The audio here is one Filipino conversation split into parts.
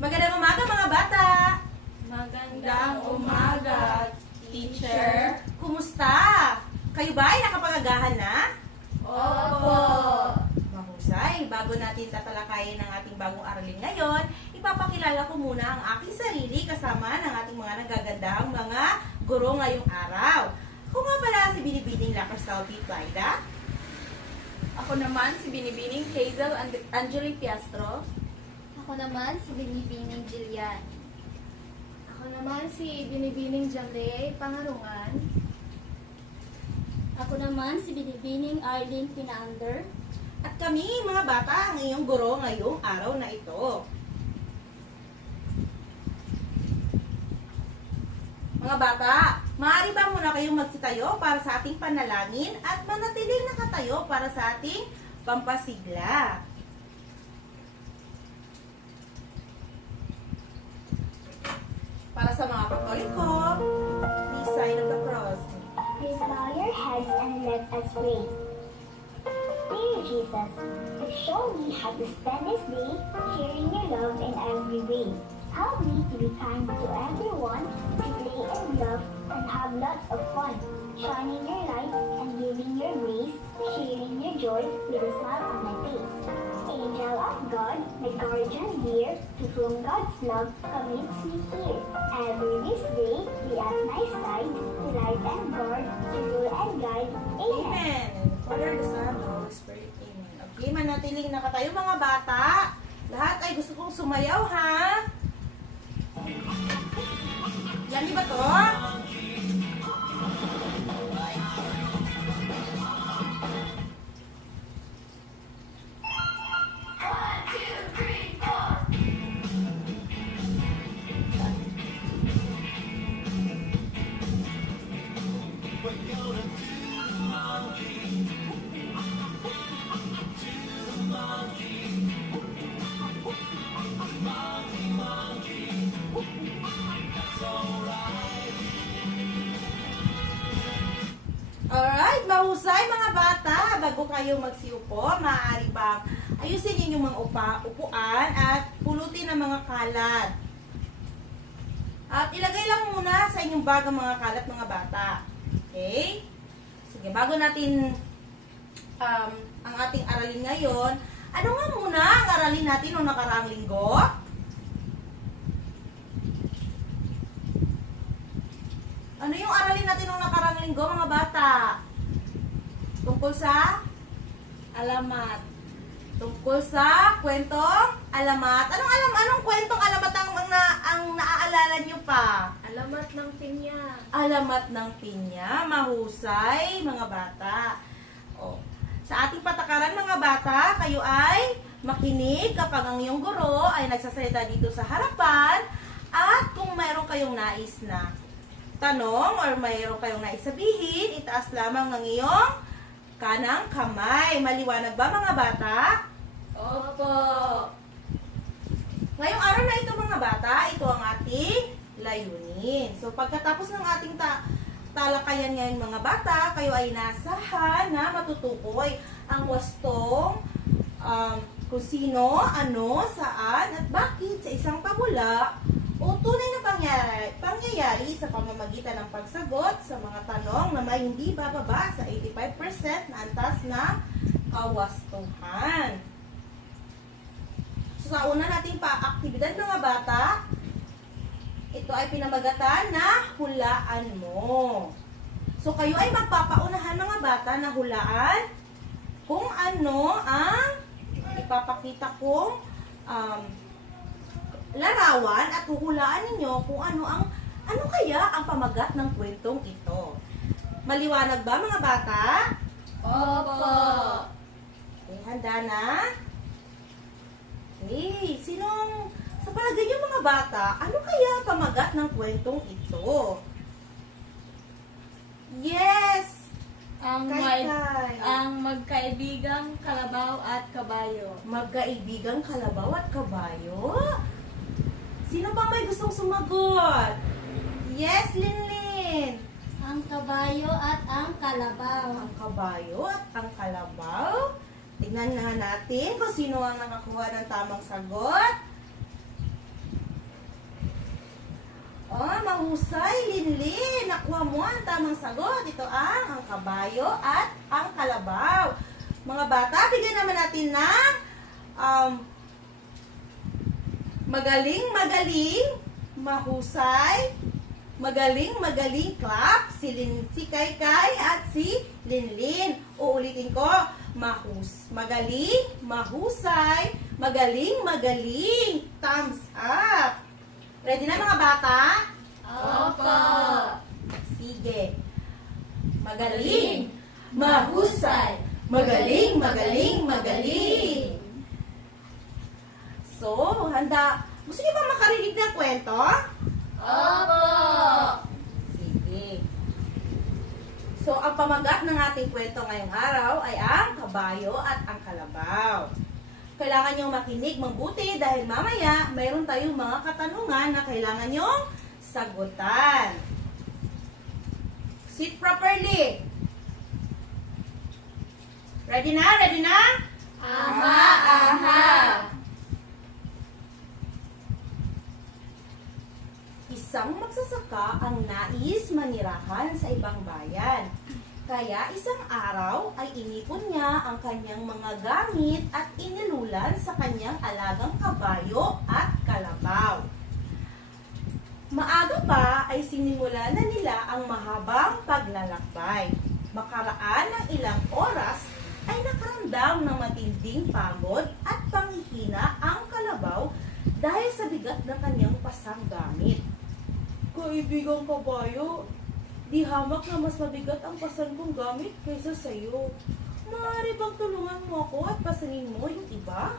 Magandang umaga mga bata! Magandang umaga, teacher. Kumusta? Kayo ba ay nakapag-agahan na? Opo. Mahusay, bago natin tatalakayin ang ating bagong aralin ngayon, ipapakilala ko muna ang aking sarili kasama ng ating mga nagagandang mga guro ngayong araw. Ako nga pala si Binibining Lacrostalpi Plaida. Ako naman si Binibining Hazel Angeli Piastro. Ako naman si Binibining Jillian. Ako naman si Binibining Jamley Pangarungan. Ako naman si Binibining Arlene Pinaander. At kami, mga bata, ang iyong guro ngayong araw na ito. Mga bata, maaari ba muna kayong magsitayo para sa ating panalangin at manatiling nakatayo para sa ating pampasigla? Para sa mga Katoliko, please sign of the cross. Please bow your heads and let us pray. Dear Jesus, you've shown me how to spend this day sharing your love in every way. Help me to be kind to everyone, to play and love, and have lots of fun, shining your light and giving your grace, sharing your joy with a smile on my face. Angel of God, my guardian dear, to whom God's love commits me here. Every this day, be at my side, to light and guard, to rule and guide. Amen. Amen. Father, the Son, the Holy Spirit. Amen. Okay, manatiling nakatayo mga bata. Lahat ay gusto kong sumayaw, ha? Yan, di ba to? Alright, mahusay mga bata. Bago kayo magsiupo, maaari bang ayusin ninyong mga upuan at pulutin ang mga kalat. At ilagay lang muna sa inyong bag ang mga kalat mga bata. Okay? Sige, bago natin ang ating aralin ngayon, ano nga muna ang aralin natin noong nakaraang linggo? Ano yung aralin natin nung nakarang linggo, mga bata? Tungkol sa alamat. Tungkol sa kwentong alamat. Anong kwentong alamat ang naaalala nyo pa? Alamat ng pinya. Alamat ng pinya. Mahusay, mga bata. O, sa ating patakaran, mga bata, kayo ay makinig kapag ang iyong guro ay nagsasalita dito sa harapan at kung mayroon kayong nais na tanong or mayroon kayong naisabihin, itaas lamang ng iyong kanang kamay. Maliwanag ba mga bata? Opo. Ngayong araw na ito mga bata, ito ang ating layunin. So pagkatapos ng ating talakayan ngayon mga bata, kayo ay inasahan na matutukoy ang wastong kung sino, ano, saan, at bakit sa isang pabula o tunay na pangyayari sa pamamagitan ng pagsagot sa mga tanong na may hindi bababa sa 85% na antas na kawastuhan. So, sa una nating paaktibidad mga bata, ito ay pinamagatan na hulaan mo. So, kayo ay magpapaunahan mga bata na hulaan kung ano ang ipapakita kong larawan at huhulaan ninyo kung ano kaya ang pamagat ng kwentong ito. Maliwanag ba mga bata? Opo. Okay, handa na? Okay, sa palagay niyo mga bata, ano kaya ang pamagat ng kwentong ito? Yes! Kay. Ang magkaibigang kalabaw at kabayo. Magkaibigang kalabaw at kabayo? Sino pa may gustong sumagot? Yes, Linlin! Ang kabayo at ang kalabaw. Ang kabayo at ang kalabaw? Tingnan nga natin kung sino ang nakakuha ng tamang sagot. mahusay, Linlin. Nakuha mo ang tamang sagot. Ito ang kabayo at ang kalabaw. Mga bata, bigyan naman natin ng magaling, mahusay, magaling, clap, si Kaykay at si Linlin. Uulitin ko, magaling, mahusay, magaling, thumbs up. Ready na mga bata? Opo. Sige. Magaling, mahusay, magaling. So, handa. Gusto niyo ba makarinig ng kwento? Opo. Sige. So, ang pamagat ng ating kwento ngayong araw ay ang kabayo at ang kalabaw. Kailangan niyong makinig mabuti dahil mamaya mayroon tayong mga katanungan na kailangan niyong sagutan. Sit properly. Ready na? Aha. Isang magsasaka ang nais manirahan sa ibang bayan. Kaya isang araw ay inipon niya ang kanyang mga gamit at inilulan sa kanyang alagang kabayo at kalabaw. Maaga pa ay sinimulan na nila ang mahabang paglalakbay. Makaraan ng ilang oras ay nakaramdam ng matinding pagod at panghihina ang kalabaw dahil sa bigat ng kanyang pasang gamit. Kaibigang kabayo, di hamak na mas mabigat ang pasan kong gamit kaysa sa'yo. Maaari bang tulungan mo ako at pasanin mo yung iba?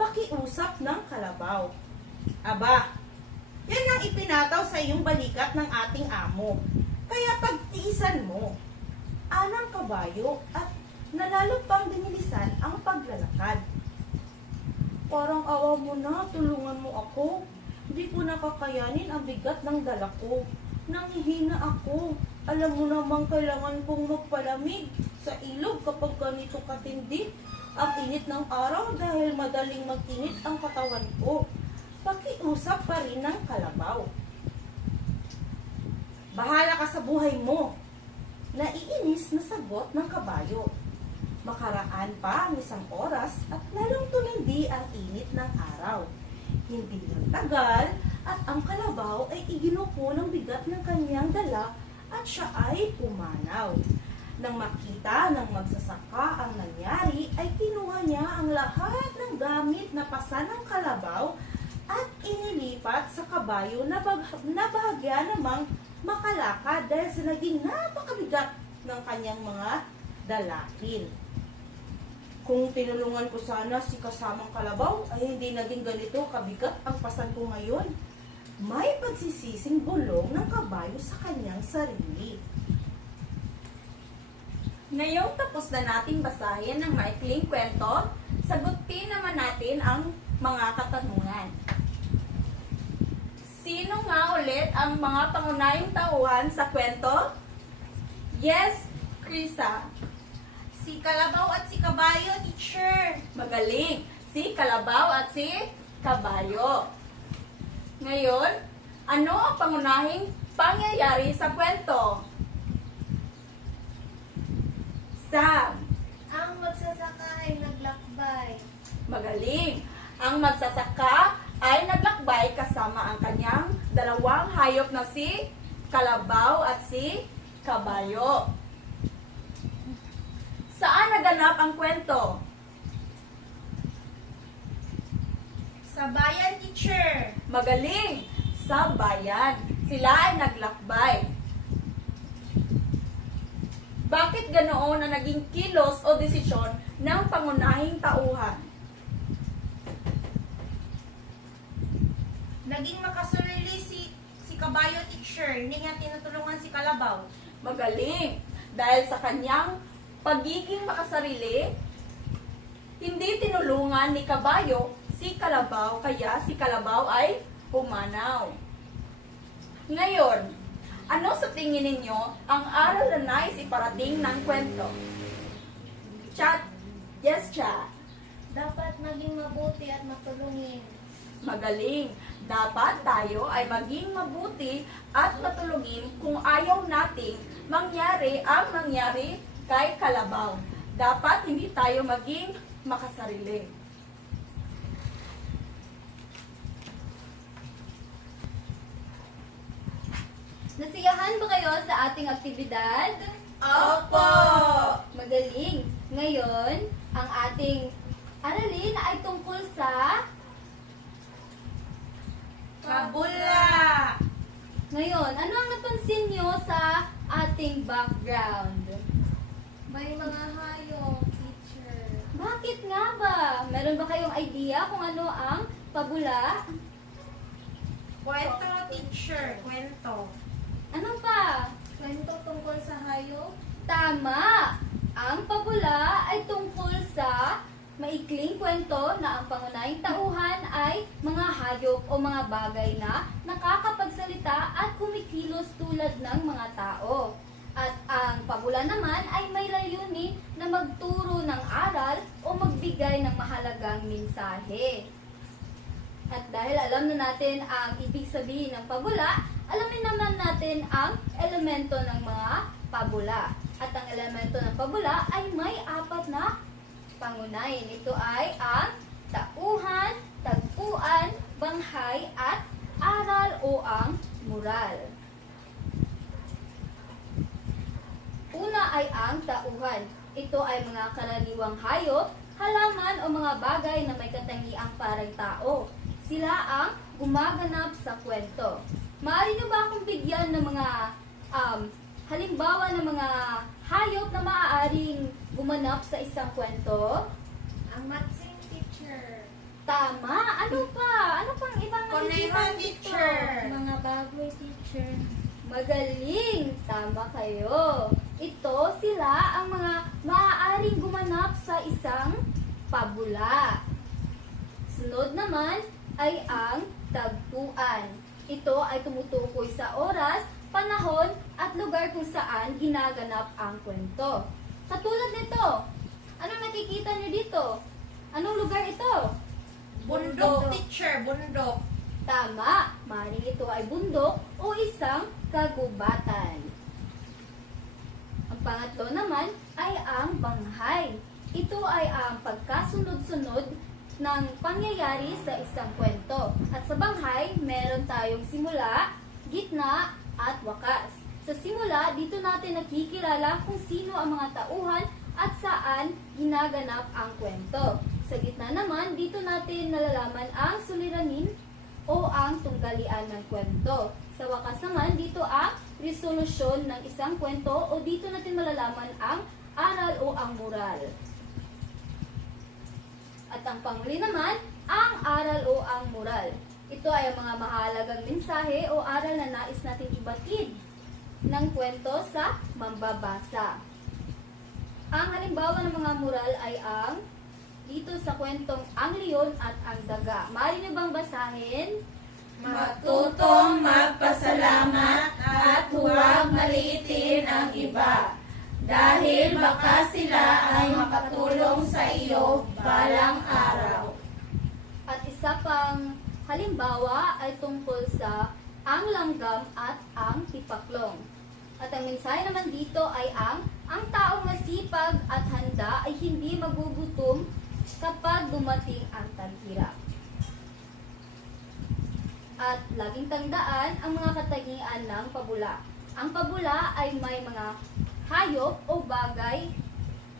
Pakiusap ng kalabaw. Aba, yan ang ipinataw sa iyong balikat ng ating amo. Kaya pagtiisan mo. Alang kabayo at nalalo pang dinilisan ang paglalakad. Parang awa mo na, tulungan mo ako. Hindi ko nakakayanin ang bigat ng dala ko. Nanghihina ako. Alam mo namang kailangan kong magpalamig sa ilog kapag ganito katindi ang init ng araw dahil madaling mag-init ang katawan ko. Pakiusap pa rin ng kalabaw. Bahala ka sa buhay mo. Naiinis na sagot ng kabayo. Makaraan pa ang isang oras at lalong tumindi ang init ng araw. Hindi nagtagal at ang kalabaw ay iginupo ng bigat ng kanyang dala at siya ay pumanaw. Nang makita ng magsasaka ang nangyari ay kinuha niya ang lahat ng gamit na pasan ng kalabaw at inilipat sa kabayo na bahagya namang makalakad dahil sa naging napakabigat ng kanyang mga dalahin. Kung tinulungan ko sana si kasamang kalabaw, ay hindi naging ganito kabigat ang pasan ko ngayon. May pagsisising bulong ng kabayo sa kanyang sarili. Ngayong tapos na nating basahin ng maikling kwento, sagutin naman natin ang mga katanungan. Sino nga ulit ang mga pangunahing tauhan sa kwento? Yes, Krisa. Si kalabaw at si kabayo, teacher. Magaling. Si Kalabaw at si Kabayo. Ngayon, ano ang pangunahing pangyayari sa kwento? Sam. Ang magsasaka ay naglakbay. Magaling. Ang magsasaka ay naglakbay kasama ang kanyang dalawang hayop na si Kalabaw at si Kabayo. Saan naganap ang kwento? Sa bayan, teacher. Magaling! Sa bayan. Sila ay naglakbay. Bakit ganoon ang naging kilos o desisyon ng pangunahing tauhan? Naging makasarili si kabayo, teacher. Hindi niya tinutulungan si kalabaw. Magaling! Dahil sa kanyang pagiging makasarili, hindi tinulungan ni Kabayo si Kalabaw, kaya si Kalabaw ay pumanaw. Ngayon, ano sa tingin ninyo ang aral na nais iparating ng kwento? Chat. Yes, chat. Dapat maging mabuti at matulungin. magaling. Dapat tayo ay maging mabuti at matulungin kung ayaw nating mangyari ang nangyari kay Kalabaw. Dapat hindi tayo maging makasarili. Nasiyahan ba kayo sa ating aktibidad? Opo! Magaling! Ngayon, ang ating aralin ay tungkol sa... Pabula! Ngayon, ano ang napansin nyo sa ating background? May mga hayop, teacher. Bakit nga ba? Meron ba kayong idea kung ano ang pabula? Kwento, teacher. Kwento. Ano pa? Kwento tungkol sa hayop. Tama! Ang pabula ay tungkol sa maikling kwento na ang pangunahing tauhan ay mga hayop o mga bagay na nakakapagsalita at kumikilos tulad ng mga tao. At ang pabula naman ay may layunin na magturo ng aral o magbigay ng mahalagang mensahe. At dahil alam na natin ang ibig sabihin ng pabula, alamin naman natin ang elemento ng mga pabula. At ang elemento ng pabula ay may 4 na pangunahin. Ito ay ang tauhan, tagpuan, banghay, at aral o ang moral. Una ay ang tauhan. Ito ay mga karaniwang hayop, halaman o mga bagay na may katangiang parang tao. Sila ang gumaganap sa kwento. Maaari niyo ba akong bigyan ng mga halimbawa ng mga hayop na maaaring gumanap sa isang kwento? Ang matsing, teacher. Tama! Ano pa? Ano pang ibang Koneho, nalilipan dito? teacher. Mga baboy, teacher. Magaling! Tama kayo. Ito sila ang mga maaaring gumanap sa isang pabula. Sunod naman ay ang tagpuan. Ito ay tumutukoy sa oras, panahon, at lugar kung saan ginaganap ang kwento. Katulad nito, anong nakikita niyo dito? Anong lugar ito? Bundok, teacher. Bundok. Tama, maaaring ito ay bundok o isang kagubatan. Ang pangatlo naman ay ang banghay. Ito ay ang pagkasunod-sunod ng pangyayari sa isang kwento. At sa banghay, meron tayong simula, gitna, at wakas. Sa simula, dito natin nakikilala kung sino ang mga tauhan at saan ginaganap ang kwento. Sa gitna naman, dito natin nalalaman ang suliranin o ang tunggalian ng kwento. Sa wakas naman, dito ang resolusyon ng isang kwento o dito natin malalaman ang aral o ang moral. At ang panghuli naman, ang aral o ang moral. Ito ay ang mga mahalagang mensahe o aral na nais natin ibatid ng kwento sa mambabasa. Ang halimbawa ng mga moral ay ang dito sa kwentong Ang Leon at ang Daga. Maaari niyo bang basahin? Matutong magpasalamat at huwag maliitin ang iba. Dahil baka sila ay makatulong sa iyo balang araw. At isa pang halimbawa ay tungkol sa ang langgam at ang tipaklong. At ang mensahe naman dito ay ang taong masipag at handa ay hindi magugutom kapag dumating ang taghirap. At laging tandaan ang mga katangian ng pabula. Ang pabula ay may mga hayop o bagay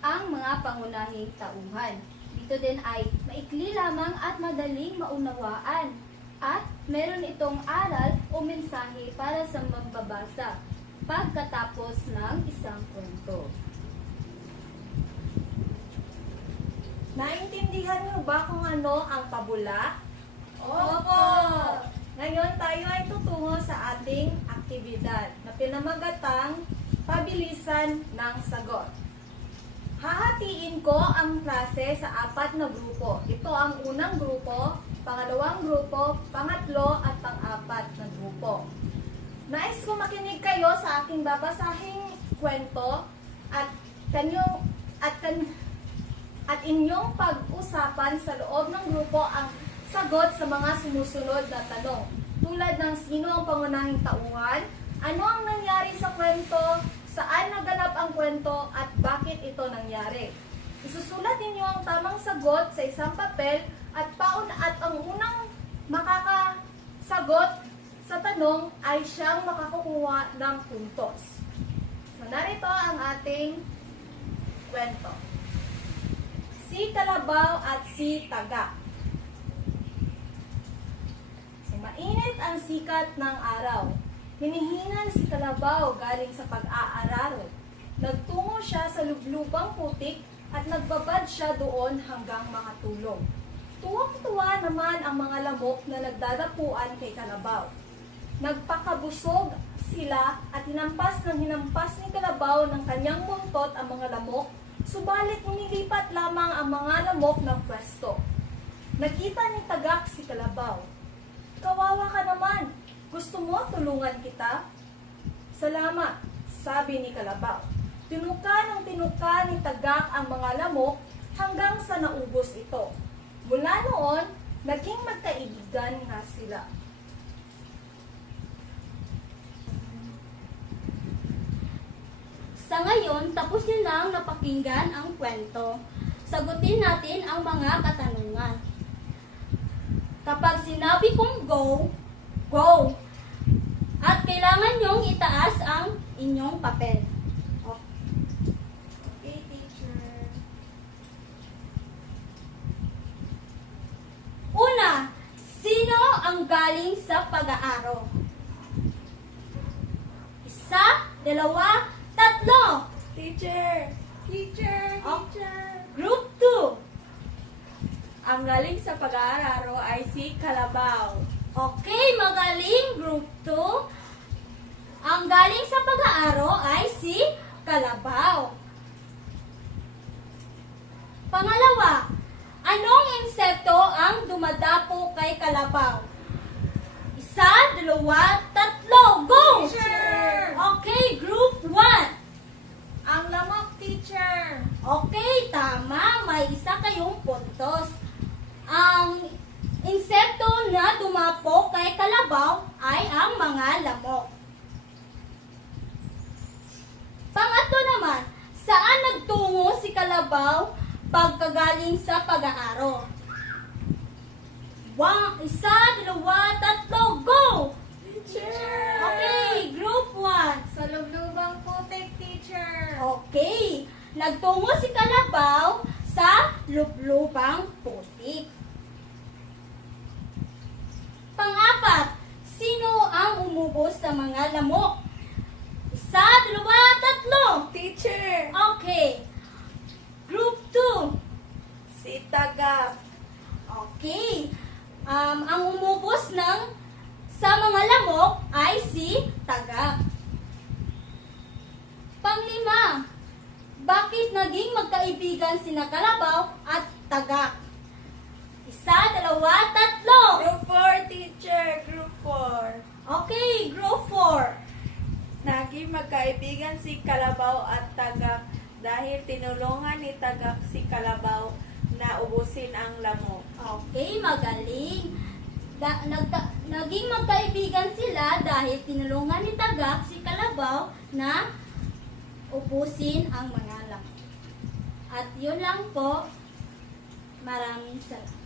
ang mga pangunahing tauhan. Dito din ay maikli lamang at madaling maunawaan. At meron itong aral o mensahe para sa magbabasa pagkatapos ng isang kwento. Naintindihan niyo ba kung ano ang pabula? Opo! Ngayon tayo ay tutungo sa ating aktibidad na pinamagatang pabilisan ng sagot. Hahatiin ko ang klase sa 4 na grupo. Ito ang unang grupo, pangalawang grupo, pangatlo at pang-4 na grupo. Nais ko makinig kayo sa aking babasahing kwento at inyong pag-usapan sa loob ng grupo ang sagot sa mga sumusunod na tanong. Tulad ng sino ang pangunahing tauhan, ano ang nangyari sa kwento, saan naganap ang kwento, at bakit ito nangyari. Isusulat ninyo ang tamang sagot sa isang papel at ang unang makakasagot sa tanong ay siyang makakukuha ng puntos. So, narito ang ating kwento. Si Kalabaw at si Taga. So, mainit ang sikat ng araw. Hinihingal si Kalabaw galing sa pag-aararo. Nagtungo siya sa lublubang putik at nagbabad siya doon hanggang makatulog. Tuwang-tuwa naman ang mga lamok na nagdadapuan kay Kalabaw. Nagpakabusog sila at hinampas ni Kalabaw ng kanyang buntot ang mga lamok, subalit nilipat lamang ang mga lamok ng pwesto. Nakita ni Tagak si Kalabaw. "Kawawa ka naman, gusto mo tulungan kita?" "Salamat," sabi ni Kalabaw. Tinuka ni Tagak ang mga lamok hanggang sa naubos ito. Mula noon, naging magkaibigan na sila. Sa ngayon, tapos niyo nang napakinggan ang kwento. Sagutin natin ang mga katanungan. Kapag sinabi kong go, go! At kailangan niyong itaas ang inyong papel. Okay, teacher. Una, sino ang galing sa pag-aaro? 1, 2, 3. Teacher! Teacher! Oh. Teacher! Group 2. Ang galing sa pag-aararo ay si Kalabaw. Okay, magaling. Group 2. Ang galing sa pag-aaro ay si Kalabaw. Pangalawa, anong insekto ang dumadapo kay Kalabaw? 1, 2, 3, go! Teacher! Okay, group 1. Ang lamok, teacher! Okay, tama. May isa kayong puntos. Ang insekto na dumapo kay Kalabaw ay ang mga lamok. Pangatlo naman, saan nagtungo si Kalabaw pagkagaling sa pag-aaro? 1, 2, 3, go! Teacher! Okay, group 1. Sa lublubang putik, teacher! Okay, nagtungo si Kalabaw sa lublubang putik. Pang-apat, sino ang umubos sa mga lamok? 1, 2, 3. Teacher! Okay. Group 2. Si Tagak. Okay. Ang umubos sa mga lamok ay si Tagak. Panglima, bakit naging magkaibigan sina Kalabaw at Tagak? 1, 2, 3. Group 4, teacher. Group 4. Okay, group 4. Naging magkaibigan si Kalabaw at Tagak dahil tinulungan ni Tagak si Kalabaw na ubusin ang lamok. Okay, magaling. Naging magkaibigan sila dahil tinulungan ni Tagak si Kalabaw na ubusin ang mga lamok. At yun lang po. Maraming salamat.